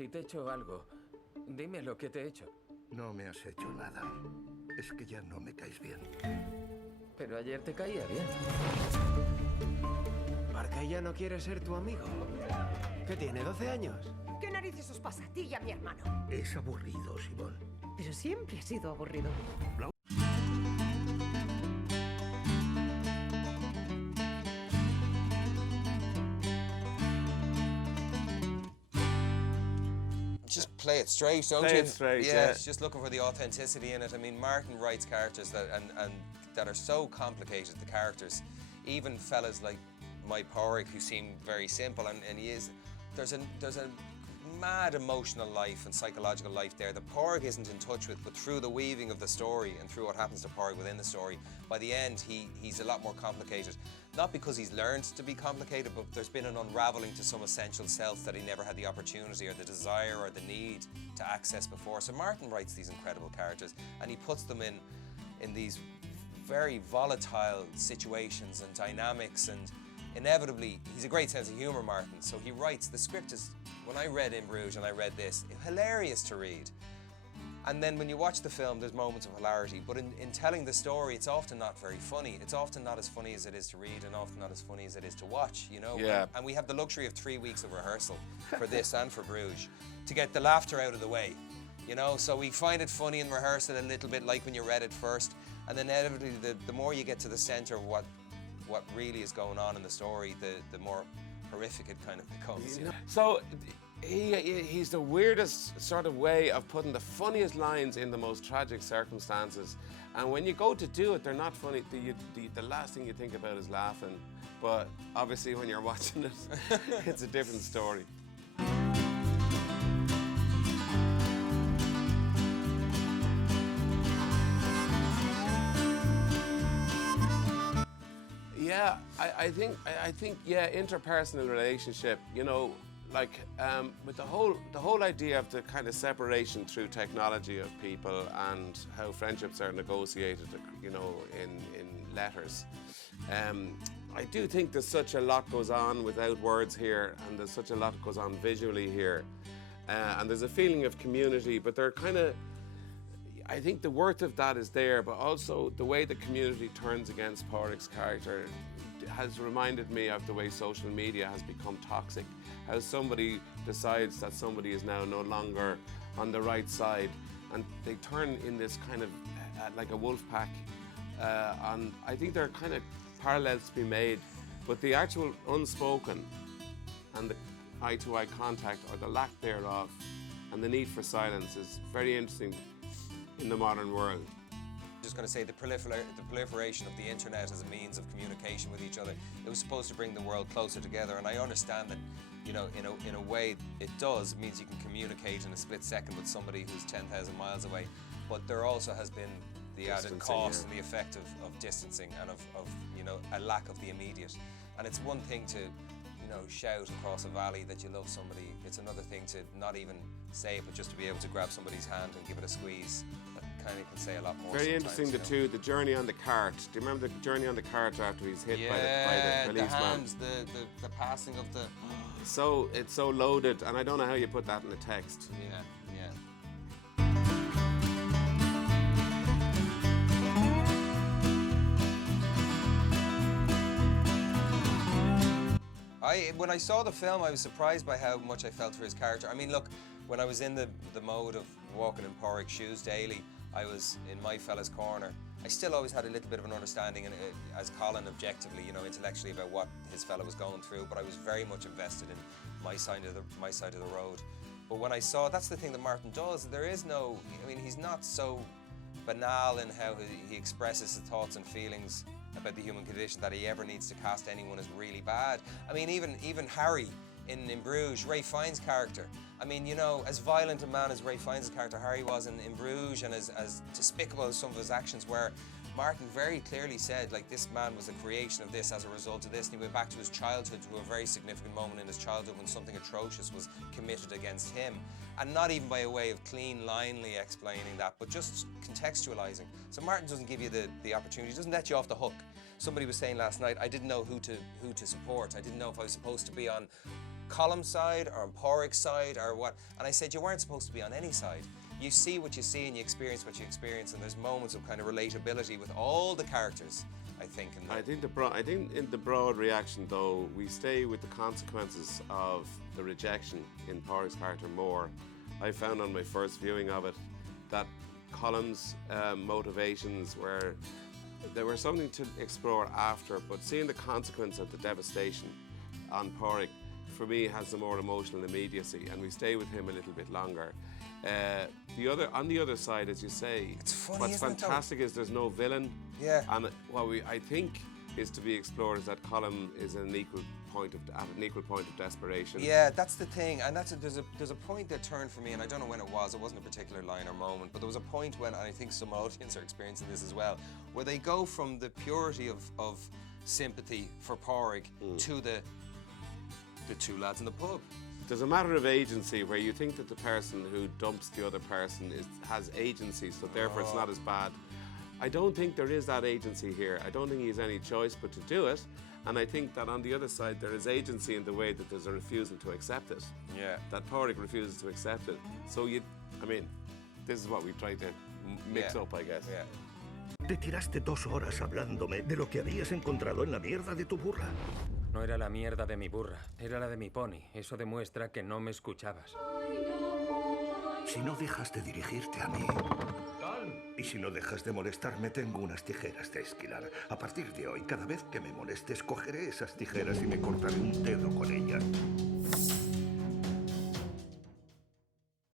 Si te he hecho algo, dime lo que te he hecho. No me has hecho nada. Es que ya no me caes bien. Pero ayer te caía bien. Marca ya no quiere ser tu amigo. ¿Qué tiene, 12 años? ¿Qué narices os pasa a ti y a mi hermano? Es aburrido, Simón. Pero siempre ha sido aburrido. Just play it straight, don't Play you? it straight, yeah. yeah. Just looking for the authenticity in it. I mean, Martin writes characters that and that are so complicated. The characters, even fellas like my Porrick, who seem very simple, and he is. There's a mad emotional life and psychological life there that Porrick isn't in touch with, but through the weaving of the story and through what happens to Porrick within the story, by the end he's a lot more complicated. Not because he's learned to be complicated, but there's been an unraveling to some essential self that he never had the opportunity or the desire or the need to access before. So Martin writes these incredible characters and he puts them in these very volatile situations and dynamics, and inevitably, he's a great sense of humour, Martin, so he writes, the script is, when I read In Bruges and I read this, hilarious to read. And then when you watch the film, there's moments of hilarity, but in telling the story, it's often not very funny. It's often not as funny as it is to read, and often not as funny as it is to watch, you know? Yeah. And we have the luxury of 3 weeks of rehearsal for this and for Bruges to get the laughter out of the way, you know? So we find it funny in rehearsal a little bit like when you read it first, and then inevitably, the more you get to the centre of what really is going on in the story, the more horrific it kind of becomes. You know? So he's the weirdest sort of way of putting the funniest lines in the most tragic circumstances. And when you go to do it, they're not funny. The last thing you think about is laughing. But obviously when you're watching it, it's a different story. Yeah, I think yeah, interpersonal relationship, you know, like with the whole idea of the kind of separation through technology of people and how friendships are negotiated, you know, in letters. I do think there's such a lot goes on without words here, and there's such a lot goes on visually here, and there's a feeling of community, but they're kind of. I think the worth of that is there, but also the way the community turns against Porrick's character has reminded me of the way social media has become toxic. How somebody decides that somebody is now no longer on the right side, and they turn in this kind of like a wolf pack. And I think there are kind of parallels to be made, but the actual unspoken and the eye-to-eye contact, or the lack thereof, and the need for silence is very interesting in the modern world. Just going to say the proliferation of the internet as a means of communication with each other. It was supposed to bring the world closer together, and I understand that, you know, in a way it does. It means you can communicate in a split second with somebody who's 10,000 miles away. But there also has been the added cost and the effect of distancing and of you know, a lack of the immediate. And it's one thing to, you know, shout across a valley that you love somebody. It's another thing to not even say it, but just to be able to grab somebody's hand and give it a squeeze. That kind of can say a lot more. Very interesting, the journey on the cart. Do you remember the journey on the cart after he's hit by the policeman? The hands, the passing of the... So, it's so loaded, and I don't know how you put that in the text. Yeah. When I saw the film, I was surprised by how much I felt for his character. I mean, look, when I was in the mode of walking in Porrick's shoes daily, I was in my fella's corner. I still always had a little bit of an understanding, as Colin, objectively, you know, intellectually, about what his fella was going through, but I was very much invested in my side of the road. But when I saw, that's the thing that Martin does, there is no, I mean, he's not so banal in how he expresses his thoughts and feelings about the human condition that he ever needs to cast anyone as really bad. I mean, even Harry in Bruges, Ray Fiennes' character. I mean, you know, as violent a man as Ray Fiennes' character Harry was in Bruges, and as despicable as some of his actions were, Martin very clearly said, like, this man was a creation of this as a result of this, and he went back to his childhood, to a very significant moment in his childhood when something atrocious was committed against him. And not even by a way of clean, linely explaining that, but just contextualizing. So Martin doesn't give you the opportunity, he doesn't let you off the hook. Somebody was saying last night, I didn't know who to support. I didn't know if I was supposed to be on Colum's side or on Porrick's side or what? And I said, you weren't supposed to be on any side. You see what you see and you experience what you experience, and there's moments of kind of relatability with all the characters, I think. I think in the broad reaction, though, we stay with the consequences of the rejection in Porrick's character more. I found on my first viewing of it that Colum's motivations were something to explore after, but seeing the consequence of the devastation on Porrick, for me, has a more emotional immediacy, and we stay with him a little bit longer. On the other side, as you say, It's funny, what's isn't it, though? fantastic is there's no villain. Yeah. And what I think is to be explored is that Colin is at an equal point of desperation. Yeah, that's the thing, and there's a point that turned for me, and I don't know when it was. It wasn't a particular line or moment, but there was a point when, and I think some audience are experiencing this as well, where they go from the purity of sympathy for Porrick to the two lads in the pub. There's a matter of agency where you think that the person who dumps the other person has agency, so therefore it's not as bad. I don't think there is that agency here. I don't think he has any choice but to do it. And I think that on the other side, there is agency in the way that there's a refusal to accept it. Yeah. That Porrick refuses to accept it. So this is what we try to mix up, I guess. Yeah. Te tiraste 2 horas hablándome de lo que habías encontrado en la mierda de tu burra. No era la mierda de mi burra, era la de mi pony. Eso demuestra que no me escuchabas. Si no dejas de dirigirte a mí... Y si no dejas de molestarme, tengo unas tijeras de esquilar. A partir de hoy, cada vez que me molestes, cogeré esas tijeras y me cortaré un dedo con ellas.